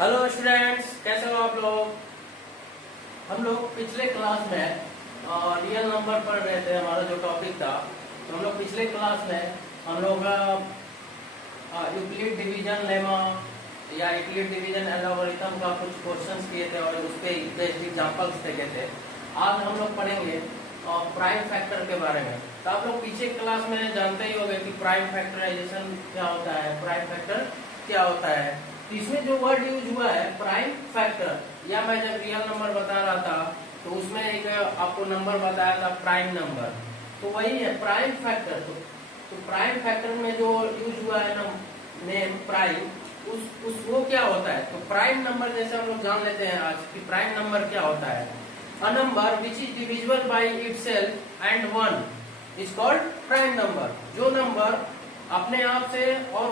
Hello students, कैसे हो आप लोग। हम लोग पिछले क्लास में रियल नंबर पढ़ रहे थे। हमारा जो टॉपिक था, तो हम लोग पिछले क्लास में हम लोग यूक्लिड डिवीजन लेमा या यूक्लिड डिवीजन एल्गोरिथम का कुछ क्वेश्चंस किए थे और उसके बेस्ड एग्जांपल्स देखे थे। आज हम लोग पढ़ेंगे प्राइम फैक्टर के बारे में। तो आप लोग पीछे क्लास में जानते ही होंगे कि प्राइम फैक्टराइजेशन क्या होता है, प्राइम फैक्टर क्या होता है। तो इसमें जो वर्ड यूज हुआ है प्राइम फैक्टर, या मैं जब रियल नंबर बता रहा था तो उसमें एक आपको नंबर बताया था प्राइम नंबर, तो वही है प्राइम फैक्टर। तो प्राइम फैक्टर में जो यूज हुआ है ना नेम प्राइम, उस वो क्या होता है। तो प्राइम नंबर जैसे हम लोग जान लेते हैं आज कि प्राइम नंबर क्या होता है। A number which is divisible by itself and one is called prime number. जो नंबर अपने आप से और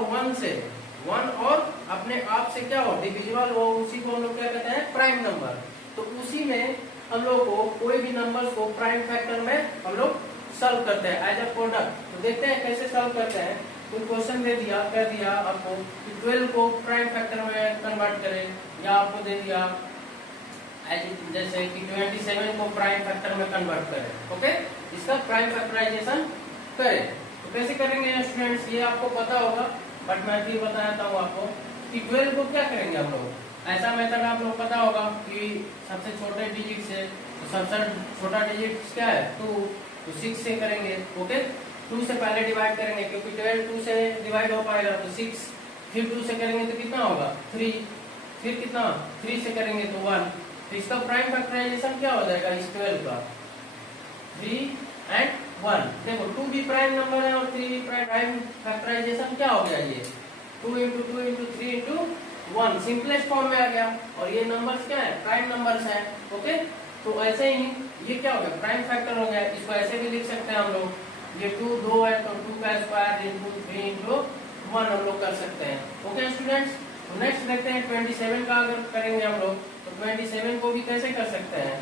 वन और अपने आप से क्या हो डिविजिबल हो, उसी को हम लोग क्या कहते हैं प्राइम नंबर। तो उसी में हम लोग को कोई भी नंबर को प्राइम फैक्टर में हम लोग सॉल्व करते हैं एज अ प्रोडक्ट। तो देखते हैं कैसे सॉल्व करते हैं। तो क्वेश्चन दे दिया, कह दिया आपको कि 12 को प्राइम फैक्टर में कन्वर्ट करें, या आपको दे दिया जैसे कि 27 को प्राइम फैक्टर में कन्वर्ट करें। ओके, इसका प्राइम फैक्टराइजेशन करें। तो कैसे करेंगे स्टूडेंट्स, ये आपको पता होगा, बट मैं फिर बताता हूँ आपको कि 12 को क्या करेंगे हम लोग। ऐसा मेथड आप लोग पता होगा कि सबसे छोटे डिजिट से, तो सबसे छोटा डिजिट क्या है 2, तो 6 से करेंगे। ओके, 2 से पहले डिवाइड करेंगे क्योंकि 12 2 से डिवाइड हो पाएगा, तो 6, फिर 2 से करेंगे तो कितना होगा 3, फिर कितना 3 से करेंगे तो 1। तो इसका प्राइम फैक्टराइजेशन क्या हो जाएगा इस 12 का 3 एंड 1। देखो 2 भी प्राइम नंबर है और 3 भी प्राइम फैक्टराइजेशन क्या हो गया, ये 2 into 2 into 3 into 1 simplest form में आ गया। और ये नंबर्स क्या है प्राइम नंबर्स हैं। ओके, तो ऐसे ही ये क्या हो गया प्राइम फैक्टर हो गया। इसको ऐसे भी लिख सकते हैं हम लोग, ये 2 है तो 2 का स्क्वायर into 3 into 1 हम लोग कर सकते हैं। ओके स्टूडेंट्स, तो नेक्स्ट देखते हैं 27 का अगर करेंगे हम लोग, तो 27 को भी कैसे कर सकते हैं।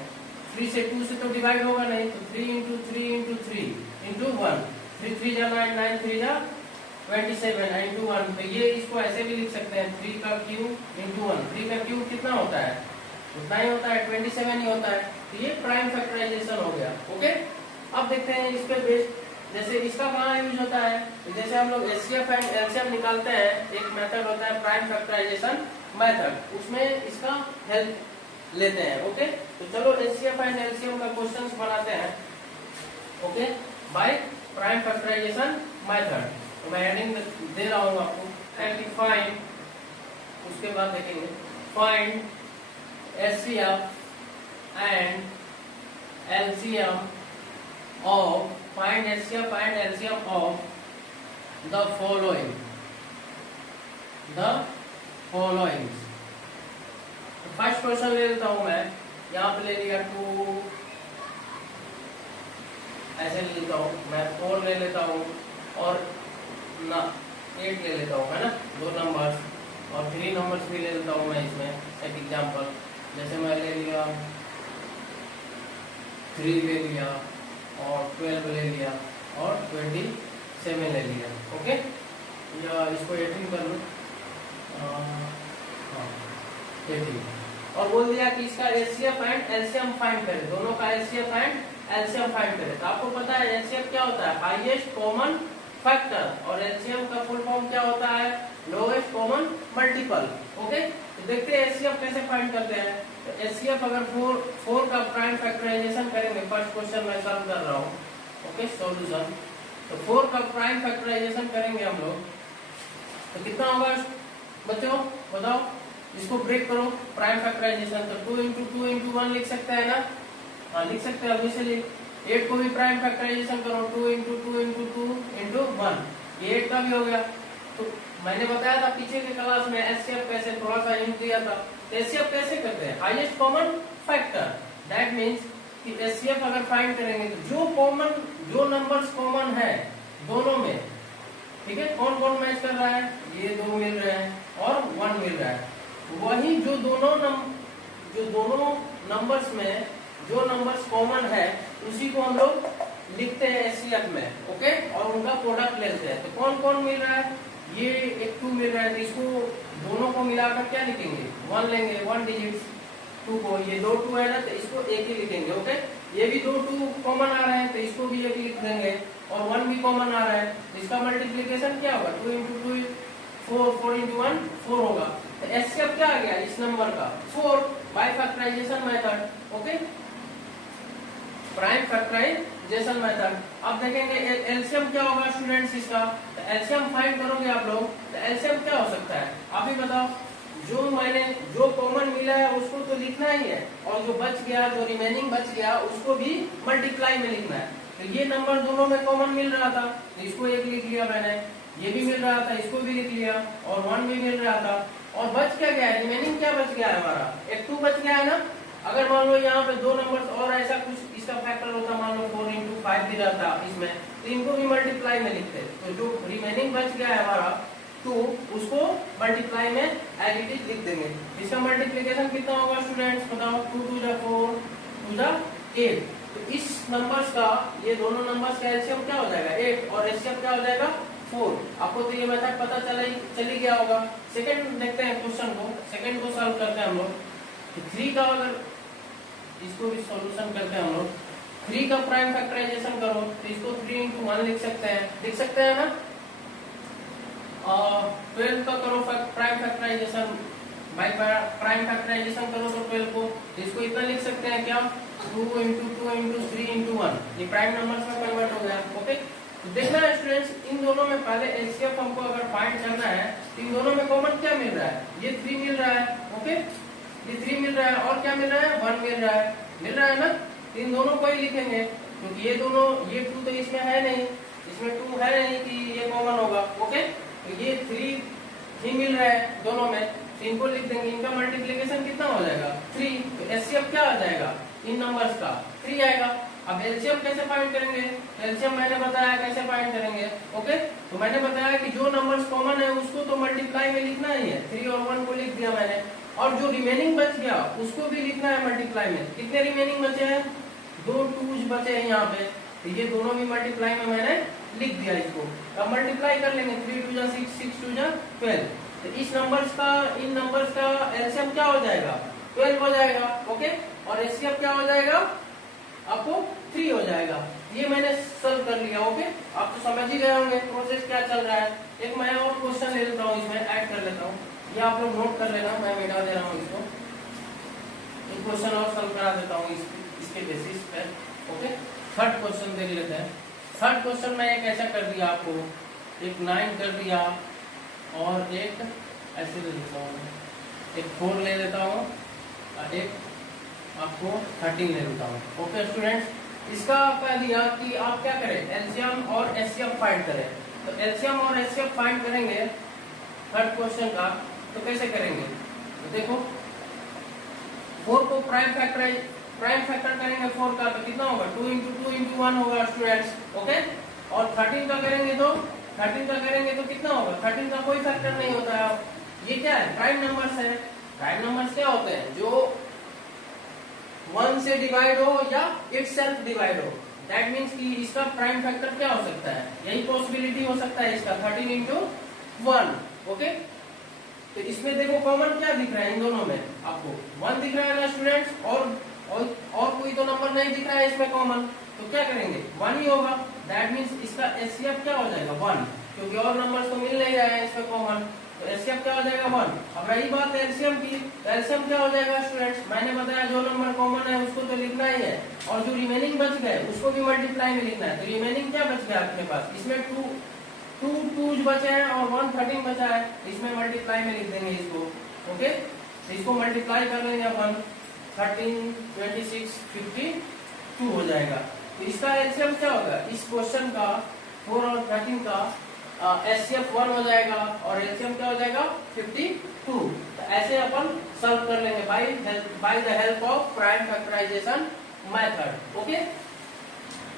3 से 2 से तो डिवाइड होगा नहीं, तो 3 into 3 into 3 into 1, 3 3 जा 9, 9 3 जा 27 into 1। तो ये इसको ऐसे भी लिख सकते हैं 3 का क्यूब into 1। 3 का क्यूब कितना होता है, उतना ही होता है 27 ही होता है। तो ये प्राइम फैक्टराइजेशन हो गया। ओके, अब देखते हैं इस पे बेस्ड जैसे इसका कहाँ यूज होता है। तो जैसे हम लोग एचसीएफ एंड एलसीएम निकालते हैं, एक मेथड होता है प्राइम फैक्टराइजेशन मेथड, उसमें इसका हेल्प लेते हैं। ओके, तो चलो एचसीएफ एंड एलसीएम का क्वेश्चंस बनाते हैं। Okay, by prime factorization method. तो मैं हेडिंग दे रहा हूँ आपको एंड फाइंड, उसके बाद देखेंगे find HCF and LCM of find HCF and LCM of the following first question ले लेता हूं मैं, यहाँ पे ले लिया 2, ऐसे ले लेता हूँ मैं 4 ले लेता हूँ और ना 8 ले लेता हूँ, है ना 2 नंबर्स, और 3 नंबर्स भी ले लेता हूँ मैं इसमें एक एग्जांपल। जैसे मैं ले लिया 3 ले लिया और 12 ले लिया और 27 ले लिया। ओके, या इसको 18 कर लो, 18, और बोल दिया कि इसका एचसीएफ एंड एलसीएम फाइंड करें, दोनों का एचसीएफ एंड एलसीएम फाइंड करें। तो आपको पता है एचसीएफ क्या होता है हाईएस्ट कॉमन फैक्टर, और एलसीएम का फुल फॉर्म क्या होता है लोएस्ट कॉमन मल्टीपल। ओके, तो देखते हैं एचसीएफ कैसे फाइंड करते हैं। तो एचसीएफ अगर 4 का प्राइम फैक्टराइजेशन करेंगे, फर्स्ट क्वेश्चन मैं सॉल्व कर रहा हूँ। ओके, सॉल्यूशन, तो 4 का प्राइम फैक्टराइजेशन करेंगे हम लोग, तो कितना होगा बच्चों बताओ, इसको ब्रेक करो प्राइम फैक्टराइजेशन। तो 2 into 2 into 1 लिख सकते हैं ना, हाँ लिख सकते हैं। अभी से 8 को भी प्राइम फैक्टराइजेशन करो, 2 into 2 into 2 into 1, ये 8 का भी हो गया। तो मैंने बताया था पीछे के क्लास में एचसीएफ कैसे थोड़ा सा हिंट दिया था। एचसीएफ कैसे करते हैं highest common factor, that means कि एचसीएफ अगर फाइंड करेंगे तो जो नंबर्स कॉमन है दोनों में, ठीक है, कौन कौन मैच कर रहा है, ये 2 मिल रहे हैं और 1 मिल रहा है, वही जो दोनों नंबर्स में जो नंबर्स कॉमन है उसी को हम लोग लिखते हैं एचसीएफ में। ओके, और उनका प्रोडक्ट लेते हैं। तो कौन कौन मिल रहा है, ये एक 2 मिल रहा है, तो इसको दोनों को मिलाकर क्या लिखेंगे, 1 लेंगे, 1 डिजिट 2 को, ये 2 2 है ना, तो इसको एक ही लिखेंगे। ओके, ये भी 2 2 कॉमन आ रहे हैं, तो इसको भी एक लिख देंगे, और 1 भी कॉमन आ रहा है, तो इसका मल्टीप्लीकेशन क्या होगा, 2 इंटू 2 4, 4 इंटू 1 4 होगा। तो एचसीएफ क्या आ गया इस नंबर का, 4 by factorization method. Okay, prime factorization method. अब देखेंगे एलसीएम क्या होगा स्टूडेंट्स इसका, तो एलसीएम फाइंड करोगे आप लोग, तो एलसीएम क्या हो सकता है आप ही बताओ। जो कॉमन मिला है उसको तो लिखना ही है, और जो बच गया, जो रिमेनिंग बच गया उसको भी मल्टीप्लाई में लिखना है। तो ये नंबर दोनों में कॉमन मिल रहा था, तो इसको एक लिख लिया मैंने, ये भी मिल रहा था, इसको भी लिख लिया, और 1 भी मिल रहा था, और बच क्या गया है, रिमेनिंग क्या बच गया है हमारा, एक 2 बच गया है ना। अगर मान लो यहाँ पे 2 नंबर्स और ऐसा कुछ इसका फैक्टर होता, मान लो 4 इंटू 5 भी रहता इसमें, तो इनको भी मल्टीप्लाई में लिखते। तो जो रिमेनिंग बच गया है हमारा 2, उसको मल्टीप्लाई में एज इट इज लिख देंगे। इसका मल्टीप्लीकेशन कितना होगा स्टूडेंट्स बताओ, 2 2 जा 4, 2 जा 8। तो इस नंबर्स का, ये दोनों नंबर्स का एलसीएम क्या हो जाएगा 8, और एचसीएफ क्या हो जाएगा 4। आपको तो ये मेथड पता चली गया होगा। सेकंड देखते हैं क्वेश्चन को, सेकंड को सॉल्व करते हैं हम लोग। 3 का अगर इसको भी सॉल्यूशन करते हैं हम लोग, 3 का प्राइम फैक्टराइजेशन करो, तो इसको 3 इंटू 1 लिख सकते हैं ना। 12 का करो prime factorization, by prime factorization करो तो 12 को, इसको इतना लिख सकते हैं क्या, 2 इंटू 2 इंटू 3 इंटू 1, ये प्राइम नंबर्स में कन्वर्ट हो गया। ओके, तो देखना है स्टूडेंट्स, इन दोनों में पहले एचसीएफ हमको अगर फाइंड करना है, तो इन दोनों में कॉमन क्या मिल रहा है, ये 3 मिल रहा है। ओके, ये 3 मिल रहा है, और क्या मिल रहा है 1 मिल रहा है ना। इन दोनों को ही लिखेंगे, क्योंकि ये दोनों, ये 2 तो इसमें है नहीं, इसमें 2 है नहीं कि ये कॉमन होगा। ओके, तो ये 3 मिल रहा है दोनों में, तो इनको लिख देंगे, इनका मल्टीप्लीकेशन कितना हो जाएगा 3। तो एचसीएफ क्या आ जाएगा इन नंबर्स का 3 आएगा। अब एलसीएम कैसे फाइंड करेंगे, एलसीएम मैंने बताया कैसे फाइंड करेंगे। ओके, तो मैंने बताया कि जो नंबर्स कॉमन है उसको तो मल्टीप्लाई में लिखना ही है, 3 और 1 को लिख दिया मैंने, और जो रिमेनिंग बच गया उसको भी लिखना है मल्टीप्लाई में। कितने रिमेनिंग बचे हैं, 2 2s बचे हैं यहाँ पे, तो ये दोनों भी मल्टीप्लाई में मैंने लिख दिया इसको। अब मल्टीप्लाई कर लेंगे, 3 2 जा 6, 6 2 जा 12। तो इस नंबर्स का, इन नंबर्स का एलसीएम क्या हो जाएगा 12 हो जाएगा। ओके, और एचसीएफ क्या हो जाएगा आपको 3 हो जाएगा। ये मैंने सॉल्व कर लिया। ओके, आप तो समझ ही गए होंगे प्रोसेस क्या चल रहा है। एक मैं और क्वेश्चन ले लेता हूँ, इसमें ऐड कर लेता हूँ, ये आप लोग नोट कर लेना, मैं मिटा दे रहा हूँ इसको। एक क्वेश्चन और सॉल्व करा देता हूँ इसके बेसिस पे। ओके, थर्ड क्वेश्चन देख लेते हैं। थर्ड क्वेश्चन में एक ऐसा कर दिया आपको, एक 9 कर दिया, और एक ऐसे ले लेता हूँ, एक 4 ले लेता हूँ, और एक आपको 13 ले लेता हूँ। ओके स्टूडेंट्स, इसका कह दिया कि आप क्या करें, एलसीएम और एचसीएफ फाइंड करें। तो एलसीएम और एचसीएफ फाइंड करेंगे थर्ड क्वेश्चन का, तो कैसे करेंगे, तो देखो 4 को प्राइम फैक्टर करेंगे 4 का, तो कितना होगा 2 इंटू 2 इंटू 1 होगा स्टूडेंट्स। ओके, और 13 का करेंगे तो कितना होगा, 13 का कोई फैक्टर नहीं होता है। ये क्या है, प्राइम नंबर्स है। प्राइम नंबर्स क्या होते हैं, जो 1 से डिवाइड हो या इटसेल्फ डिवाइड हो। दैट मीन्स कि इसका प्राइम फैक्टर क्या हो सकता है, यही पॉसिबिलिटी हो सकता है इसका, 13 इंटू 1। ओके, तो इसमें देखो कॉमन क्या दिख रहा है इन दोनों में, आपको 1 दिख रहा है ना स्टूडेंट्स, और कोई तो नंबर नहीं दिख रहा है इसमें कॉमन, तो क्या करेंगे 1 ही होगा। दैट मीन्स इसका एचसीएफ क्या हो जाएगा 1, क्योंकि और नंबर्स तो मिल नहीं रहा है इसमें कॉमन, तो एचसीएफ क्या हो जाएगा 1। अब रही बात एलसीएम की, तो एलसीएम क्या हो जाएगा स्टूडेंट्स, मैंने बताया जो नंबर कॉमन है उसको तो लिखना ही है, और जो रिमेनिंग बच गए उसको भी मल्टीप्लाई में लिखना है। तो रिमेनिंग क्या बच गया अपने पास, इसमें 2 2s बचे हैं और 1 13 बचा है, इसमें मल्टीप्लाई में लिख देंगे इसको। ओके, तो इसको मल्टीप्लाई कर लेंगे अपन, 13 26 52 हो जाएगा। तो इसका एलसीएम क्या होगा, इस क्वेश्चन का 4 और 13 का एचसीएफ 1 हो जाएगा, और एलसीएम क्या हो जाएगा 52। तो ऐसे अपन सॉल्व कर लेंगे by the help of prime factorization method. Okay,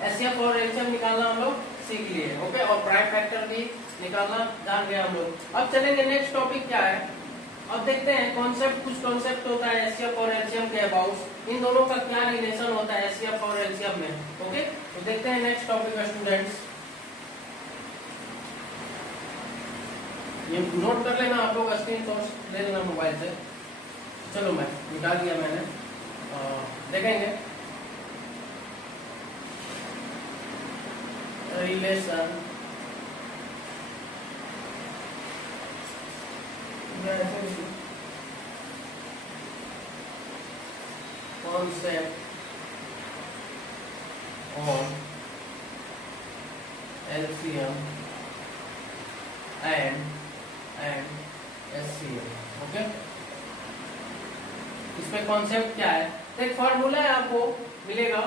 HCF और एलसीएम निकालना हम लोग सीख लिए। ओके, और प्राइम फैक्टर भी निकालना जान गए हम लोग। अब चलेंगे नेक्स्ट टॉपिक क्या है, अब देखते हैं कॉन्सेप्ट, कुछ कॉन्सेप्ट होता है एचसीएफ और एलसीएम के अबाउट, इन दोनों का क्या रिलेशन होता है एचसीएफ और एलसीएम में। ओके, तो देखते हैं नेक्स्ट टॉपिक स्टूडेंट्स। ये नोट कर लेना आप लोग, स्क्रीनशॉट ले लेना मोबाइल से। चलो मैं निकाल दिया मैंने, देखेंगे relation concept on LCM and SCM। Okay, इसमें कॉन्सेप्ट क्या है, एक फॉर्मूला है आपको मिलेगा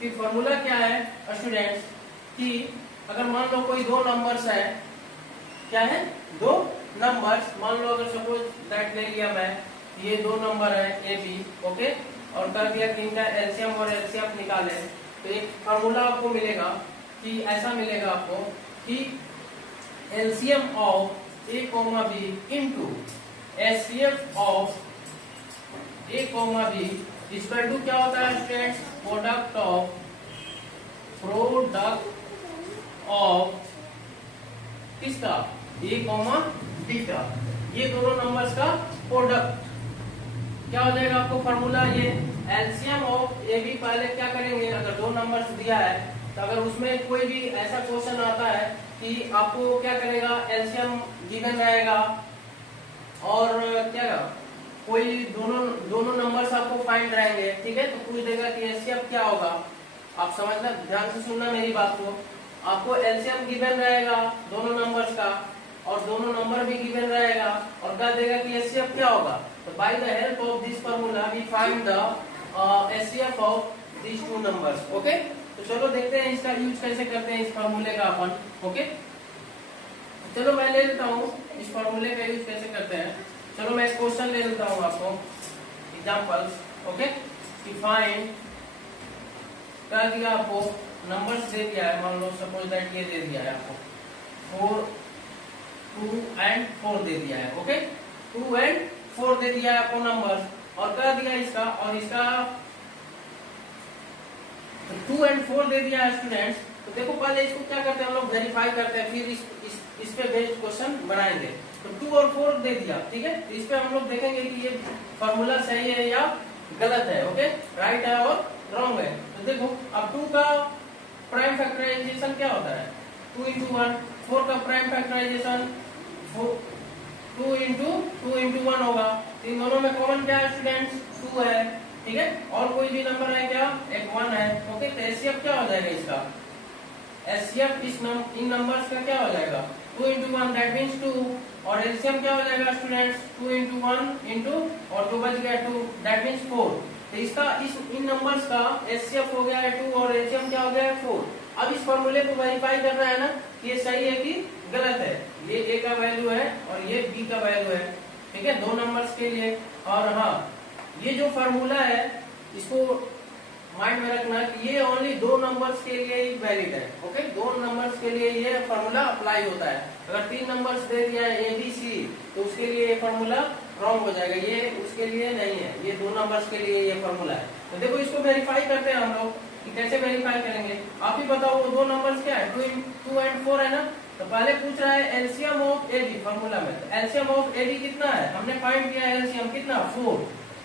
कि फॉर्मूला क्या है स्टूडेंट्स, कि अगर मान लो कोई दो नंबर्स है, क्या है दो नंबर्स, मान लो अगर सपोज दैट ले लिया मैं, ये दो नंबर है ए बी, ओके, और कर दिया कि इनका एलसीएम और एलसीएफ निकाले, तो एक फॉर्मूला आपको मिलेगा कि ऐसा मिलेगा आपको कि LCM of A comma B into HCF of A comma B equal to क्या होता है स्टूडेंट्स, प्रोडक्ट ऑफ किसका, ए कॉमा बी का, ये दोनों नंबर्स का प्रोडक्ट क्या हो जाएगा आपको फॉर्मूला। ये एलसीएम ऑफ ए बी, पहले क्या करेंगे, अगर दो नंबर्स दिया है तो अगर उसमें कोई भी ऐसा क्वेश्चन आता है कि आपको क्या करेगा, एलसीएम गिवन रहेगा और क्या कोई दोनों नंबर्स आपको फाइंड रहेंगे, ठीक है, तो पूछ देगा कि एचसीएफ क्या होगा। आप समझना, ध्यान से सुनना मेरी बात को, आपको एलसीएम गिवन रहेगा दोनों नंबर्स का और दोनों नंबर भी गिवन रहेगा और कह देगा कि एचसीएफ क्या होगा। तो by the help of this formula we find the HCF of this two numbers. Okay, तो चलो देखते हैं इसका यूज कैसे करते हैं, इस फार्मूले का अपन। ओके, चलो मैं ले लेता हूँ इस फार्मूले का यूज कैसे करते हैं। चलो मैं एक क्वेश्चन ले लेता हूँ आपको एग्जांपल्स। ओके, कि फाइंड कर दिया आपको, नंबर्स दे दिया है, मान लो सपोज दैट ये दे दिया है आपको 4 2 and 4 दे दिया है। ओके, 2 and 4 दे दिया है आपको नंबर्स और कर दिया इसका और इसका 2 and 4 दे दिया है स्टूडेंट्स। तो देखो पहले इसको क्या करते हैं हम लोग, वेरीफाई करते हैं, फिर इस पे बेस्ड क्वेश्चन बनाएंगे। तो 2 और 4 दे दिया, ठीक है, तो इस पे हम लोग देखेंगे कि ये फॉर्मूला सही है या गलत है। ओके, राइट है और रॉन्ग है। तो देखो अब 2 का प्राइम फैक्टराइजेशन क्या होता है, 2 into 1, 4 का प्राइम फैक्टराइजेशन 2 into 1 होगा। इन दोनों में कॉमन क्या है स्टूडेंट्स, 2 है, ठीक है, और कोई भी नंबर है क्या, एक 1 है। ओके, तो एचसीएफ क्या हो जाएगा इसका, एचसीएफ इन नंबर्स का क्या हो जाएगा, 2 into 1 दैट मींस 2, और एलसीएम क्या हो जाएगा स्टूडेंट्स, 2 into 1 into और 2 बच गया 2 दैट मींस 4। तो इसका इन नंबर्स का एचसीएफ हो गया है 2 और एलसीएम क्या हो गया है 4। अब इस फॉर्मूले को वेरीफाई करना है ना कि ये सही है कि गलत है। ये ए का वैल्यू है और ये बी का वैल्यू है, ठीक है, दो नंबर्स के लिए। और हाँ, ये जो फॉर्मूला है इसको माइंड में रखना कि ये ओनली दो नंबर्स के लिए ही वैलिड है। ओके, दो नंबर्स के लिए ये फॉर्मूला अप्लाई होता है। अगर 3 नंबर्स दे दिया है ए बी सी तो उसके लिए ये फॉर्मूला रॉन्ग हो जाएगा, ये उसके लिए नहीं है, ये 2 नंबर्स के लिए ये फॉर्मूला है। तो देखो इसको वेरीफाई करते हैं हम लोग कि कैसे वेरीफाई करेंगे। आप ही बताओ वो 2 नंबर्स क्या है, 2 and 4 है ना। तो पहले पूछ रहा है LCM of A B formula में, तो एलसीएम ऑफ ए बी कितना है, हमने फाइंड किया है एलसीएम कितना 4,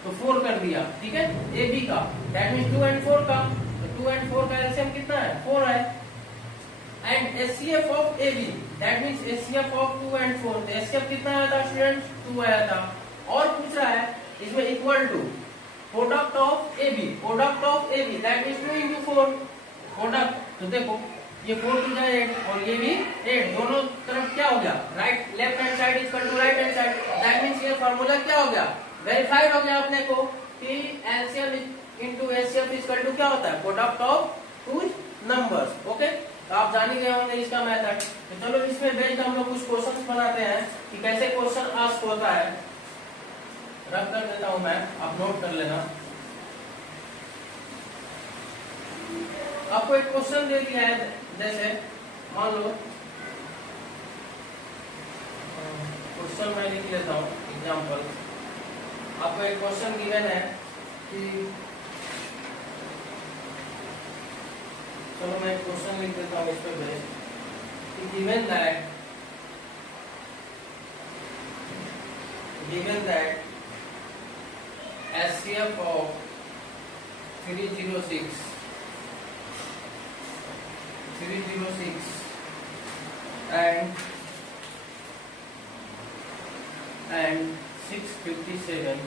तो 4 कर दिया, ठीक है, ए बी का दैट मींस 2 and 4 का, तो 2 and 4 का एलसीएम कितना है 4 है। And HCF of A B that means HCF of 2 and 4, तो एचसीएफ कितना आया था स्टूडेंट्स 2 आया था। और पूछ रहा है इसमें equal to product of A B, product of A B that means 2 into 4 product. तो देखो ये 4 to 8 और ये भी 8, दोनों तरफ क्या हो गया, right left hand side equal to right hand side, that means ये फार्मूला क्या हो गया, वेरीफाइड हो गया अपने को कि LCM into HCF equal to क्या होता है, product of two numbers. Okay, तो आप जान ही गए होंगे इसका मेथड। तो चलो इसमें बेस्ड हम लोग कुछ क्वेश्चंस बनाते हैं कि कैसे क्वेश्चन आस्क होता है। रख कर देता हूं मैं, आप नोट कर लेना। आपको एक क्वेश्चन दे दिया है, जैसे मान लो क्वेश्चन मैं लिख लेता हूँ एग्जांपल। आपको एक क्वेश्चन गिवन है कि, चलो मैं एक क्वेश्चन लिख देता हूँ इस पे बेस्ड, कि given that given that HCF of 306 and 657,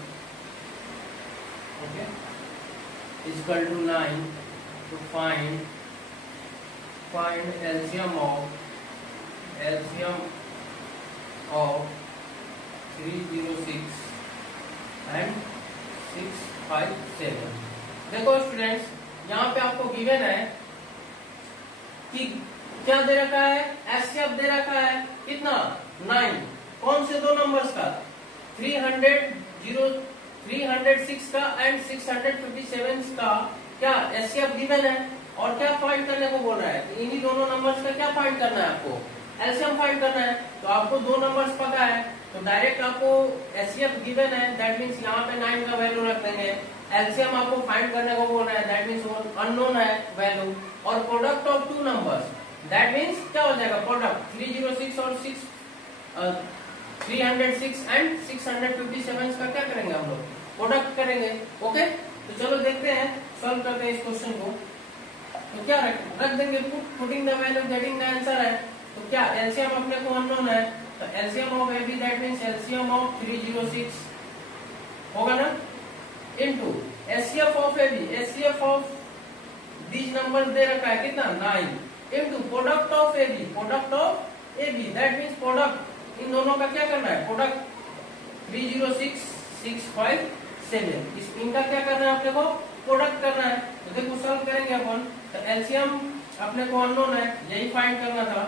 okay, is equal to 9, to find LCM of 306 and 657। देखो स्टूडेंट्स, यहाँ पे आपको गिवन है कि क्या दे रखा है, एचसीएफ दे रखा है कितना 9, कौन से दो नंबर्स का 306 का एंड 657 का क्या एचसीएफ गिवन है और क्या फाइंड करने को बोल रहा है, इन्हीं दोनों नंबर्स का क्या फाइंड करना है, आपको एलसीएम फाइंड करना है। तो आपको दो नंबर्स पता है तो डायरेक्ट आपको एचसीएफ गिवन है, दैट मींस यहाँ पे 9 का वैल्यू रख देंगे। एलसीएम आपको फाइंड करने को बोल रहा है, दैट मींस वो अननोन है वैल्यू, और product of two numbers, that means क्या हो जाएगा प्रोडक्ट 306 और 306 एंड 657 का क्या करेंगे हम लोग, प्रोडक्ट करेंगे। ओके, तो चलो देखते हैं, सॉल्व करते हैं इस क्वेश्चन को। तो क्या रख देंगे, putting the value getting the answer है। तो क्या एलसीएम अपने को अननोन है, तो LCM of AB that means LCM of 306 होगा ना, into HCF of AB, HCF of these numbers दे रखा है कितना 9, into product of AB, product of AB that means product इन दोनों का क्या करना है, प्रोडक्ट 306 657, इस इनका क्या करना है अपने को, प्रोडक्ट करना है। तो देखो सॉल्व करेंगे अपन, तो एलसीएम अपने को अननोन है, यही फाइंड करना था।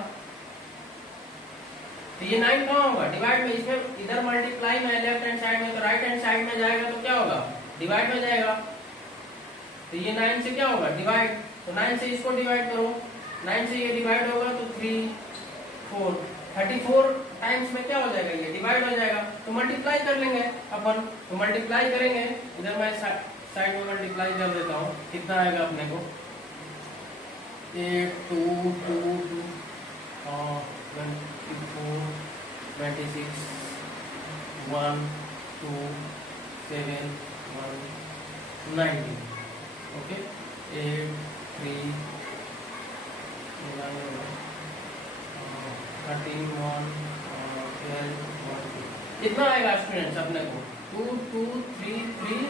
तो ये 9 कहाँ होगा, डिवाइड में, इसमें इधर मल्टीप्लाई में लेफ्ट हैंड साइड में, तो राइट हैंड साइड में जाएगा तो क्या होगा, डिवाइड में जाएगा। तो ये 9 से क्या होगा, डिवाइड, तो 9 से इसको डिवाइड करो, 9 से ये डिवाइड होगा तो 3 4 34 टाइम्स में क्या हो जाएगा, ये डिवाइड हो जाएगा। तो मल्टीप्लाई कर लेंगे अपन, तो मल्टीप्लाई करेंगे, इधर मैं साइड में मल्टीप्लाई कर देता हूँ, कितना आएगा अपने को 8 2 2 2 24 26 1 2 7 1 19, ओके 8 3 13 1 12 1 कितना आएगा स्टूडेंट्स अपने को 2 2 3 3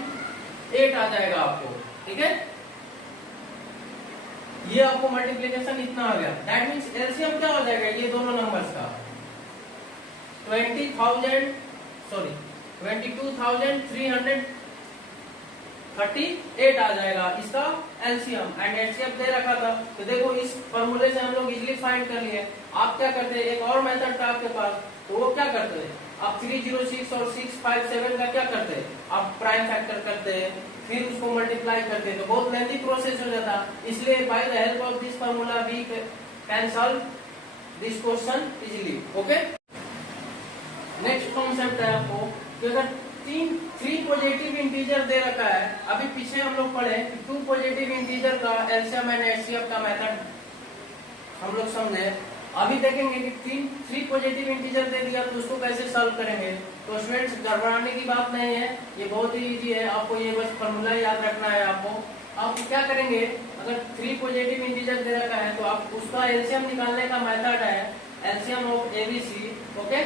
8 आ जाएगा आपको, ठीक है। ये आपको मल्टीप्लिकेशन इतना आ गया, दैट मींस एलसीएम क्या हो जाएगा ये दोनों नंबर्स का 22,338 आ जाएगा इसका एलसीएम, एंड एचसीएफ दे रखा था। तो देखो इस फॉर्मूले से हम लोग इजीली फाइंड कर लिए। आप क्या करते हैं, एक और मेथड था आपके पास, तो वो क्या करते हैं, आप 306 और 657 का क्या करते हैं, आप प्राइम फैक्टर करते हैं, फिर उसको मल्टीप्लाई करते हैं, तो बहुत लेंथी प्रोसेस हो जाता। इसलिए by the help of this formula we can solve this question easily. Okay, next concept है आपको कि अगर 3 पॉजिटिव इंटीजर दे रखा है, अभी पीछे हम लोग पढ़े 2 पॉजिटिव इंटीजर का एलसीएम एंड एचसीएफ का मेथड हम लोग समझे। अभी देखेंगे कि 3 पॉजिटिव इंटीजर दे दिया तो उसको कैसे सॉल्व करेंगे। तो स्टूडेंट्स घबराने की बात नहीं है, ये बहुत ही इजी है, आपको ये बस फॉर्मूला याद रखना है। आप क्या करेंगे, अगर 3 पॉजिटिव इंटीजर दे रखा है तो आप उसका एलसीएम निकालने का मेथड है LCM of ABC. Okay,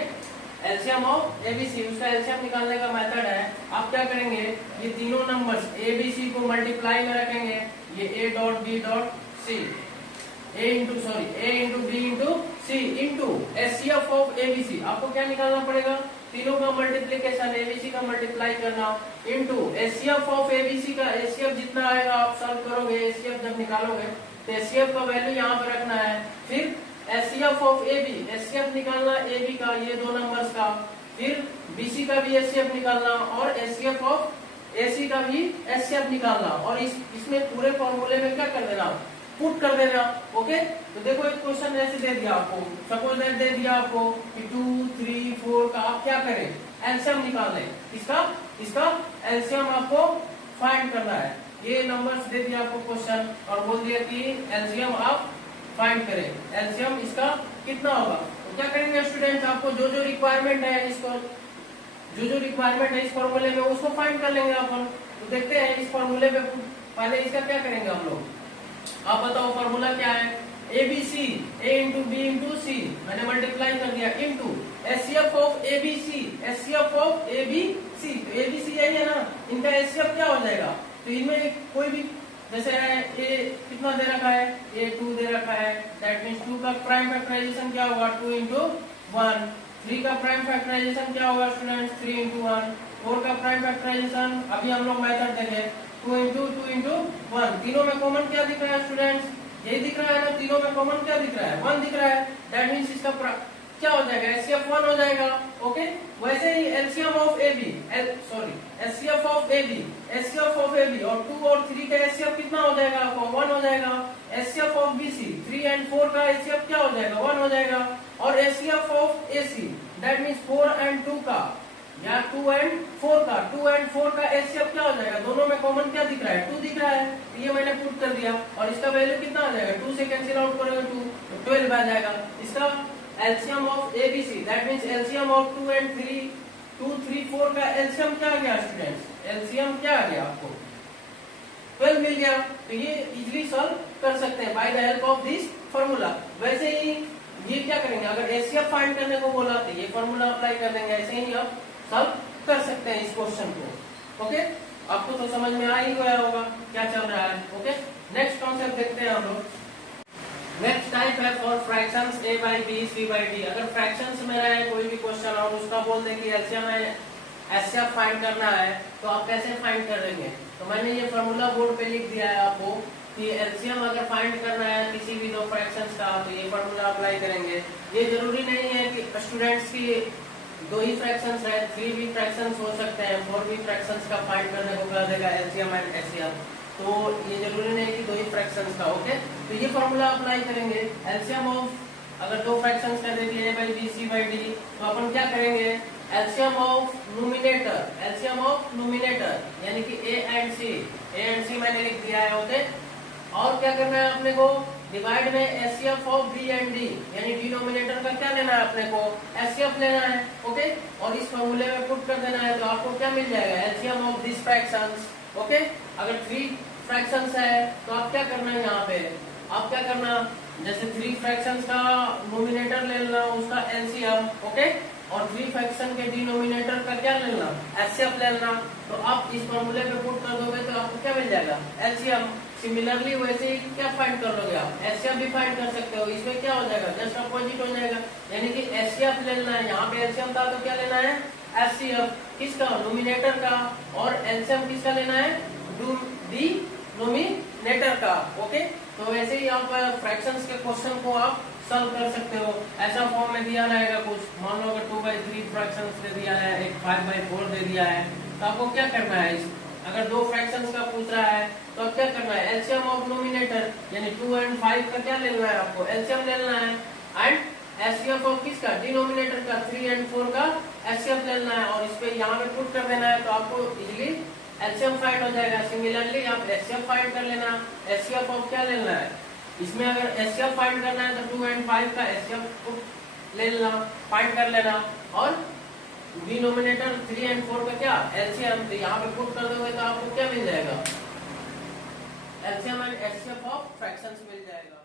LCM of ABC, उसका एलसीएम निकालने का मेथड है। आप क्या करेंगे, ये तीनों नंबर्स एबीसी को मल्टीप्लाई में रखेंगे, ये A dot B dot C, A into B into C into HCF of ABC. आपको क्या निकालना पड़ेगा, तीनों का मल्टीप्लीकेशन, एबीसी का मल्टीप्लाई करना इंटू एचसीएफ ऑफ एबीसी का, एचसीएफ जितना आएगा आप सॉल्व करोगे, एचसीएफ जब निकालोगे तो एचसीएफ का वैल्यू यहाँ पे रखना है। फिर एचसीएफ ऑफ एबी, एचसीएफ निकालना एबी का, ये दो नंबर्स का, फिर बीसी का भी एचसीएफ निकालना, और एचसीएफ ऑफ एसी का भी एचसीएफ निकालना, और इसमें पूरे फॉर्मूले में क्या कर देना, पुट कर देना। ओके, तो देखो एक क्वेश्चन ऐसे दे दिया आपको, सपोज दैट दे दिया आपको कि 2 3 4 का आप क्या करें, एलसीएम निकाल लें, इसका एलसीएम आपको फाइंड करना है। ये नंबर्स दे दिया आपको क्वेश्चन और बोल दिया कि एलसीएम आप फाइंड करें, एलसीएम इसका कितना होगा। तो क्या करेंगे स्टूडेंट्स, आपको जो जो रिक्वायरमेंट है इसको जो जो रिक्वायरमेंट है इस फॉर्मूले में उसको फाइंड कर लेंगे अपन। तो देखते हैं इस फॉर्मूले पे पहले इसका क्या करेंगे हम लोग। आप बताओ फॉर्मूला क्या है, A B C, A into B into C, मैंने मल्टीप्लाई कर दिया, into HCF of A B C, HCF of A B C. तो ए बी सी यही है ना, इनका एचसीएफ क्या हो जाएगा। तो इनमें कोई भी जैसे ए कितना दे रखा है, ए 2 दे रखा है, दैट मीन्स 2 का प्राइम फैक्टराइजेशन क्या होगा 2 इंटू 1। 3 का प्राइम फैक्टराइजेशन क्या होगा स्टूडेंट्स 3 इंटू 1। 4 का प्राइम फैक्टराइजेशन अभी हम लोग मेथड देंगे 2 इंटू 1। तीनों में कॉमन क्या दिख रहा है स्टूडेंट्स, यही दिख रहा है ना, तीनों में कॉमन क्या दिख रहा है 1 दिख रहा है। दैट मीन्स इसका क्या हो जाएगा एचसीएफ 1 हो जाएगा। ओके, वैसे ही LCM of A B, HCF of A B, HCF of A B और 2 और 3 का एचसीएफ कितना हो जाएगा आपको 1 हो जाएगा। HCF of B C 3 and 4 का एचसीएफ क्या हो जाएगा 1 हो जाएगा। और HCF of A see that means 4 and 2 का या 2 एंड 4 का एचसीएफ क्या हो जाएगा, दोनों में कॉमन क्या दिख रहा है 2 दिख रहा है। तो ये मैंने पुट कर दिया और इसका वैल्यू कितना आ जाएगा 2 से कैंसिल आउट करोगे 2 तो 12 आ जाएगा। इसका LCM of ABC that means LCM of 2 and 3, 2 3 4 का एलसीएम क्या आ गया स्टूडेंट्स, एलसीएम क्या आ गया आपको 12 मिल गया। तो ये इजीली सॉल्व कर सकते हैं bye the help of this formula. वैसे ही ये क्या करेंगे, अगर एचसीएफ फाइंड करने को बोला तो ये फार्मूला अप्लाई कर देंगे, ऐसे ही आप सॉल्व कर सकते हैं इस क्वेश्चन को। ओके, आपको तो समझ में आ ही गया होगा क्या चल रहा है। ओके, नेक्स्ट कॉन्सेप्ट देखते हैं हम लोग। नेक्स्ट टाइप है for fractions a by B C by D. अगर फ्रैक्शंस में रहे कोई भी क्वेश्चन और उसका बोल दे कि एलसीएम है एचसीएफ फाइंड करना है तो आप कैसे फाइंड करेंगे। तो मैंने ये फार्मूला बोर्ड पे लिख दिया है आपको कि एलसीएम अगर फाइंड करना है किसी भी दो फ्रैक्शंस का तो ये फार्मूला अप्लाई करेंगे। ये जरूरी नहीं है कि स्टूडेंट्स की 2 ही फ्रैक्शंस है, 3 भी फ्रैक्शंस हो सकते हैं, 4 भी फ्रैक्शंस का फाइंड करने को कहा जाएगा एलसीएम एंड एचसीएफ। तो ये जरूरी नहीं कि 2 ही फ्रैक्शंस का। ओके, तो ये फार्मूला अप्लाई करेंगे। एलसीएम ऑफ अगर 2 फ्रैक्शंस का दे दिए a by B C by D तो अपन क्या करेंगे LCM of nominator, LCM of nominator यानी कि a एंड c मैंने लिख दिया है। ओके, और क्या करना है अपने को डिवाइड में HCF of B and D यानी डिनोमिनेटर का क्या लेना है अपने को एचसीएफ लेना है। ओके, और इस फार्मूले में पुट कर देना है तो आपको क्या मिल जाएगा LCM of this fractions. Okay, अगर 3 फ्रैक्शंस है तो आप क्या करना है यहाँ पे, आप क्या करना जैसे 3 फ्रैक्शंस का नोमिनेटर ले लेना उसका एलसीएम। ओके, और 3 फ्रैक्शन के डिनोमिनेटर का क्या लेना एचसीएफ ले लेना। तो आप इस फार्मूले पे पुट कर दोगे तो आपको क्या मिल जाएगा एलसीएम। सिमिलरली वैसे ही क्या फाइंड कर लोगे आप एचसीएफ भी फाइंड कर सकते हो। इसमें क्या हो जाएगा जस्ट अपोजिट हो जाएगा यानी कि एचसीएफ ले लेना है, यहाँ पे एलसीएम था तो क्या लेना है एचसीएफ किसका नोमिनेटर का और एलसीएम किसका लेना है डिनोमिनेटर का। ओके, तो वैसे ही आप फ्रैक्शंस के क्वेश्चन को आप सॉल्व कर सकते हो। ऐसा फॉर्म में दिया रहेगा कुछ, मान लो अगर 2/3 फ्रैक्शंस दे दिया है, एक 5/4 दे दिया है तो आपको क्या करना है अगर 2 फ्रैक्शंस का पूछ रहा है तो अब क्या करना है एलसीएम ऑफ नोमिनेटर यानी 2 एंड 5 का क्या लेना है आपको एलसीएम लेना है एंड एचसीएफ ऑफ किसका डिनोमिनेटर का 3 एंड 4 का एचसीएफ लेना है और इस पे यहाँ पे पुट कर देना है तो आपको इजीली एचसीएफ फाइंड हो जाएगा। सिमिलरली आप एचसीएफ फाइंड कर लेना, एचसीएफ ऑफ क्या लेना है इसमें अगर एचसीएफ फाइंड करना है तो 2 एंड 5 का एचसीएफ ले लेना फाइंड कर लेना और डिनोमिनेटर 3 एंड 4 का क्या एलसीएम तो यहाँ पे पुट कर दोगे तो आपको क्या मिल जाएगा LCM and HCF of fractions मिल जाएगा।